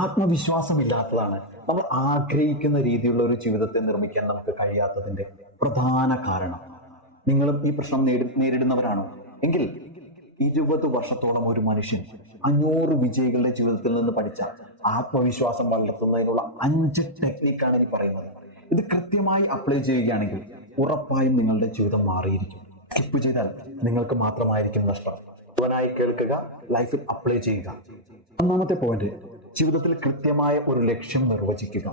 ആത്മവിശ്വാസമില്ലാത്തതാണ് നമ്മൾ ആഗ്രഹിക്കുന്ന രീതിയിലുള്ള ഒരു ജീവിതത്തെ നിർമ്മിക്കാൻ നമുക്ക് കഴിയാത്തതിന്റെ പ്രധാന കാരണം. നിങ്ങളും ഈ പ്രശ്നം നേരിടുന്നവരാണോ എങ്കിൽ 20 വർഷത്തോളം ഒരു മനുഷ്യൻ 500 വിജയികളുടെ ജീവിതത്തിൽ നിന്ന് പഠിച്ച ആത്മവിശ്വാസം വളർത്തുന്നതിനുള്ള 5 ടെക്നിക്കാണ് ഈ പറയുന്നത്. ഇത് കൃത്യമായി അപ്ലൈ ചെയ്യുകയാണെങ്കിൽ ഉറപ്പായും നിങ്ങളുടെ ജീവിതം മാറിയിരിക്കും. സ്കിപ്പ് ചെയ്താൽ നിങ്ങൾക്ക് മാത്രമായിരിക്കും നഷ്ടം. മുഴുവനായി കേൾക്കുക, ലൈഫിൽ അപ്ലൈ ചെയ്യുക. ഒന്നാമത്തെ പോയിന്റ്, ജീവിതത്തിൽ കൃത്യമായ ഒരു ലക്ഷ്യം നിർവചിക്കുക.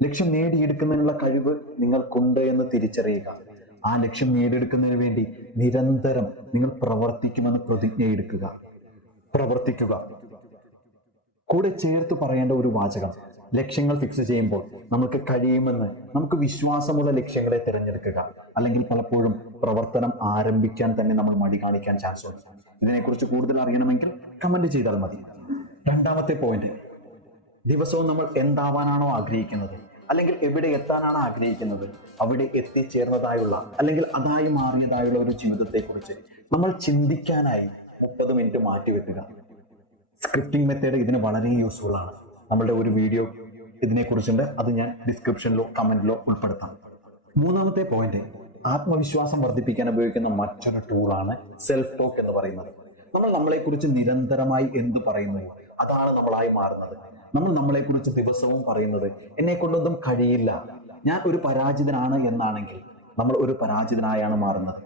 ലക്ഷ്യം നേടിയെടുക്കുന്നതിനുള്ള കഴിവ് നിങ്ങൾക്കുണ്ട് എന്ന് തിരിച്ചറിയുക. ആ ലക്ഷ്യം നേടിയെടുക്കുന്നതിന് വേണ്ടി നിരന്തരം നിങ്ങൾ പ്രവർത്തിക്കുമെന്ന് പ്രതിജ്ഞയെടുക്കുക. പ്രവർത്തിക്കുക. കൂടെ ചേർത്ത് പറയേണ്ട ഒരു വാചകം, ലക്ഷ്യങ്ങൾ ഫിക്സ് ചെയ്യുമ്പോൾ നമുക്ക് കഴിയുമെന്ന് നമുക്ക് വിശ്വാസമുള്ള ലക്ഷ്യങ്ങളെ തിരഞ്ഞെടുക്കുക. അല്ലെങ്കിൽ പലപ്പോഴും പ്രവർത്തനം ആരംഭിക്കാൻ തന്നെ നമ്മൾ മടി കാണിക്കാൻ ചാൻസ് ഉണ്ട്. ഇതിനെക്കുറിച്ച് കൂടുതൽ അറിയണമെങ്കിൽ കമന്റ് ചെയ്താൽ മതി. രണ്ടാമത്തെ പോയിന്റ്, ദിവസവും നമ്മൾ എന്താവാനാണോ ആഗ്രഹിക്കുന്നത് അല്ലെങ്കിൽ എവിടെ എത്താനാണ് ആഗ്രഹിക്കുന്നത് അവിടെ എത്തിച്ചേർന്നതായുള്ള അല്ലെങ്കിൽ അതായി മാറിയതായുള്ള ഒരു ജീവിതത്തെക്കുറിച്ച് നമ്മൾ ചിന്തിക്കാനായി 30 മിനിറ്റ് മാറ്റിവെക്കുക. സ്ക്രിപ്റ്റിംഗ് മെത്തേഡ് ഇതിന് വളരെ യൂസ്ഫുൾ ആണ്. നമ്മളുടെ ഒരു വീഡിയോ ഇതിനെക്കുറിച്ചുണ്ട്, അത് ഞാൻ ഡിസ്ക്രിപ്ഷനിലോ കമന്റിലോ ഉൾപ്പെടുത്താം. മൂന്നാമത്തെ പോയിന്റ്, ആത്മവിശ്വാസം വർദ്ധിപ്പിക്കാൻ ഉപയോഗിക്കുന്ന മറ്റൊരു ടൂളാണ് സെൽഫ് ടോക്ക് എന്ന് പറയുന്നത്. നമ്മൾ നമ്മളെക്കുറിച്ച് നിരന്തരമായി എന്ത് പറയുന്നു അതാണ് നമ്മളായി മാറുന്നത്. നമ്മൾ നമ്മളെക്കുറിച്ച് ദിവസവും പറയുന്നത് എന്നെ കൊണ്ടൊന്നും കഴിയില്ല, ഞാൻ ഒരു പരാജിതനാണ് എന്നാണെങ്കിൽ നമ്മൾ ഒരു പരാജിതനായാണ് മാറുന്നത്.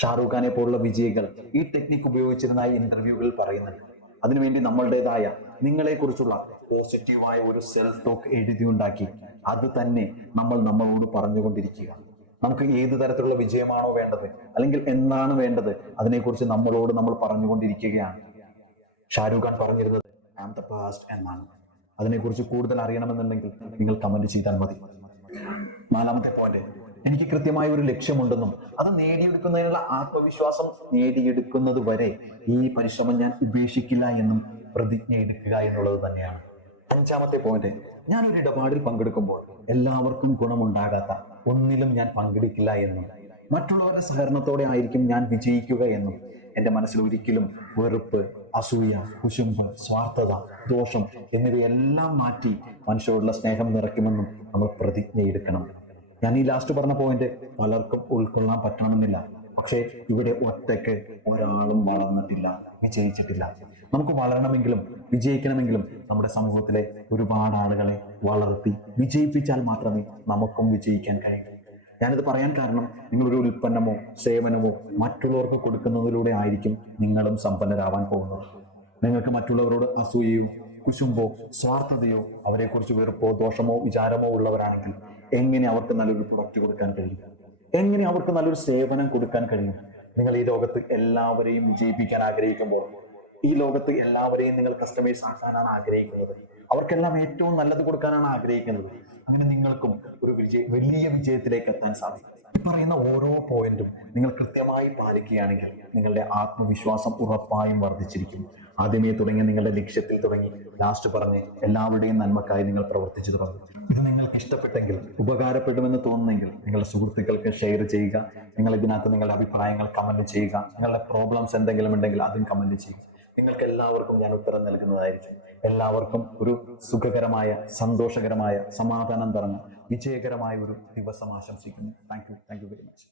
ഷാറൂഖ് ഖാനെ പോലുള്ള വിജയികൾ ഈ ടെക്നിക്ക് ഉപയോഗിച്ചിരുന്നതായി ഇന്റർവ്യൂകളിൽ പറയുന്നുണ്ട്. അതിനുവേണ്ടി നമ്മളുടേതായ നിങ്ങളെക്കുറിച്ചുള്ള പോസിറ്റീവായ ഒരു സെൽഫ് ടോക്ക് എഴുതിയുണ്ടാക്കി അത് തന്നെ നമ്മൾ നമ്മളോട് പറഞ്ഞുകൊണ്ടിരിക്കുക. നമുക്ക് ഏത് തരത്തിലുള്ള വിജയമാണോ വേണ്ടത് അല്ലെങ്കിൽ എന്താണ് വേണ്ടത് അതിനെക്കുറിച്ച് നമ്മളോട് നമ്മൾ പറഞ്ഞുകൊണ്ടിരിക്കുകയാണ്. ഷാരൂഖ് ഖാൻ പറഞ്ഞിരുന്നത് ഐ ആം ദ ബെസ്റ്റ് എന്നാണ്. അതിനെക്കുറിച്ച് കൂടുതൽ അറിയണമെന്നുണ്ടെങ്കിൽ നിങ്ങൾ കമന്റ് ചെയ്താൽ മതി. നാലാമത്തെ പോയിന്റ്, എനിക്ക് കൃത്യമായ ഒരു ലക്ഷ്യമുണ്ടെന്നും അത് നേടിയെടുക്കുന്നതിനുള്ള ആത്മവിശ്വാസം നേടിയെടുക്കുന്നത് വരെ ഈ പരിശ്രമം ഞാൻ ഉപേക്ഷിക്കില്ല എന്നും പ്രതിജ്ഞ എടുക്കുക എന്നുള്ളത് തന്നെയാണ്. അഞ്ചാമത്തെ പോയിന്റ്, ഞാനൊരു ഇടപാടിൽ പങ്കെടുക്കുമ്പോൾ എല്ലാവർക്കും ഗുണമുണ്ടാകാത്ത ഒന്നിലും ഞാൻ പങ്കെടുക്കില്ല എന്നും മറ്റുള്ളവരുടെ സഹകരണത്തോടെ ആയിരിക്കും ഞാൻ വിജയിക്കുക എന്നും എന്റെ മനസ്സിൽ ഒരിക്കലും വെറുപ്പ്, അസൂയ, കുശുമ്പ്, സ്വാർത്ഥത, ദോഷം എന്നിവയെല്ലാം മാറ്റി മനുഷ്യരോടുള്ള സ്നേഹം നിറയ്ക്കുമെന്നും നമ്മൾ പ്രതിജ്ഞയെടുക്കണം. ഞാൻ ഈ ലാസ്റ്റ് പറഞ്ഞ പോയിന്റ് പലർക്കും ഉൾക്കൊള്ളാൻ പറ്റണമെന്നില്ല. പക്ഷേ ഇവിടെ ഒറ്റയ്ക്ക് ഒരാളും വളർന്നിട്ടില്ല, വിജയിച്ചിട്ടില്ല. നമുക്ക് വളരണമെങ്കിലും വിജയിക്കണമെങ്കിലും നമ്മുടെ സമൂഹത്തിലെ ഒരുപാട് ആളുകളെ വളർത്തി വിജയിപ്പിച്ചാൽ മാത്രമേ നമുക്കും വിജയിക്കാൻ കഴിയൂ. ഞാനിത് പറയാൻ കാരണം നിങ്ങളൊരു ഉൽപ്പന്നമോ സേവനമോ മറ്റുള്ളവർക്ക് കൊടുക്കുന്നതിലൂടെ ആയിരിക്കും നിങ്ങളും സമ്പന്നരാവാൻ പോകുന്നത്. നിങ്ങൾക്ക് മറ്റുള്ളവരോട് അസൂയയോ കുശുമ്പോ സ്വാർത്ഥതയോ അവരെക്കുറിച്ച് വെറുപ്പോ ദോഷമോ വിചാരമോ ഉള്ളവരാണെങ്കിൽ എങ്ങനെ അവർക്ക് നല്ലൊരു പ്രൊഡക്റ്റ് കൊടുക്കാൻ കഴിയും? എങ്ങനെ അവർക്ക് നല്ലൊരു സേവനം കൊടുക്കാൻ കഴിയും? നിങ്ങൾ ഈ ലോകത്ത് എല്ലാവരെയും വിജയിപ്പിക്കാൻ ആഗ്രഹിക്കുമ്പോൾ ഈ ലോകത്ത് എല്ലാവരെയും നിങ്ങൾ കസ്റ്റമേഴ്സ് ആക്കാനാണ് ആഗ്രഹിക്കുന്നത്. അവർക്കെല്ലാം ഏറ്റവും നല്ലത് കൊടുക്കാനാണ് ആഗ്രഹിക്കുന്നത്. അങ്ങനെ നിങ്ങൾക്കും ഒരു വലിയ വിജയത്തിലേക്ക് എത്താൻ സാധിക്കും. ഈ പറയുന്ന ഓരോ പോയിന്റും നിങ്ങൾ കൃത്യമായി പാലിക്കുകയാണെങ്കിൽ നിങ്ങളുടെ ആത്മവിശ്വാസം ഉറപ്പായും വർദ്ധിച്ചിരിക്കും. ആദ്യമേ തുടങ്ങി നിങ്ങളുടെ ലക്ഷ്യത്തിൽ തുടങ്ങി ലാസ്റ്റ് പറഞ്ഞ് എല്ലാവരുടെയും നന്മക്കായി നിങ്ങൾ പ്രവർത്തിച്ചു തുടങ്ങും. ഇത് നിങ്ങൾക്ക് ഇഷ്ടപ്പെട്ടെങ്കിൽ, ഉപകാരപ്പെടുമെന്ന് തോന്നുന്നെങ്കിൽ നിങ്ങളുടെ സുഹൃത്തുക്കൾക്ക് ഷെയർ ചെയ്യുക. നിങ്ങൾ ഇതിനകത്ത് നിങ്ങളുടെ അഭിപ്രായങ്ങൾ കമന്റ് ചെയ്യുക. നിങ്ങളുടെ പ്രോബ്ലംസ് എന്തെങ്കിലും ഉണ്ടെങ്കിൽ അതും കമന്റ് ചെയ്യുക. നിങ്ങൾക്ക് എല്ലാവർക്കും ഞാൻ ഉത്തരം നൽകുന്നതായിരിക്കും. എല്ലാവർക്കും ഒരു സുഖകരമായ, സന്തോഷകരമായ, സമാധാനം നിറഞ്ഞ, വിജയകരമായ ഒരു ദിവസം ആശംസിക്കുന്നു. Thank you very much.